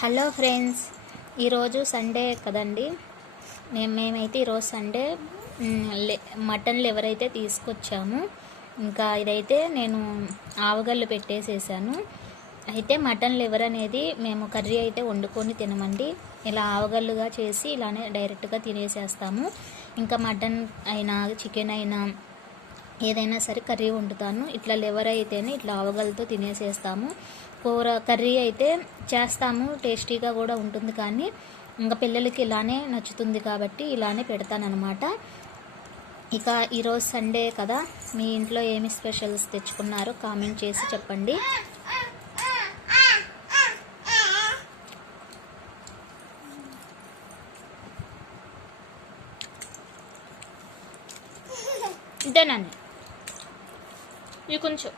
Hello friends, ఈరోజు Sunday కదండి. మేమైతే ఈరోజు సండే మటన్ లివర్ అయితే తీసుకొచ్చాము. ఇంకా ఇదైతే నేను ఆవగళ్ళు పెట్టేసేసాను. అయితే మటన్ లివర్ అనేది మేము కర్రీ అయితే వండుకొని తినమండి. ఇలా ఆవగల్లుగా చేసి ఇలానే డైరెక్ట్గా తినేసేస్తాము. ఇంకా మటన్ అయినా చికెన్ అయినా ఏదైనా సరే కర్రీ వండుతాను. ఇట్లా లివర్ అయితేనే ఇట్లా ఆవగలతో తినేసేస్తాము. కూర కర్రీ అయితే చేస్తాము, టేస్టీగా కూడా ఉంటుంది. కానీ ఇంకా పిల్లలకి ఇలానే నచ్చుతుంది కాబట్టి ఇలానే పెడతానన్నమాట. ఇక ఈరోజు సండే కదా, మీ ఇంట్లో ఏమి స్పెషల్స్ తెచ్చుకున్నారో కామెంట్ చేసి చెప్పండి. ఇదేనండి, ఇది కొంచెం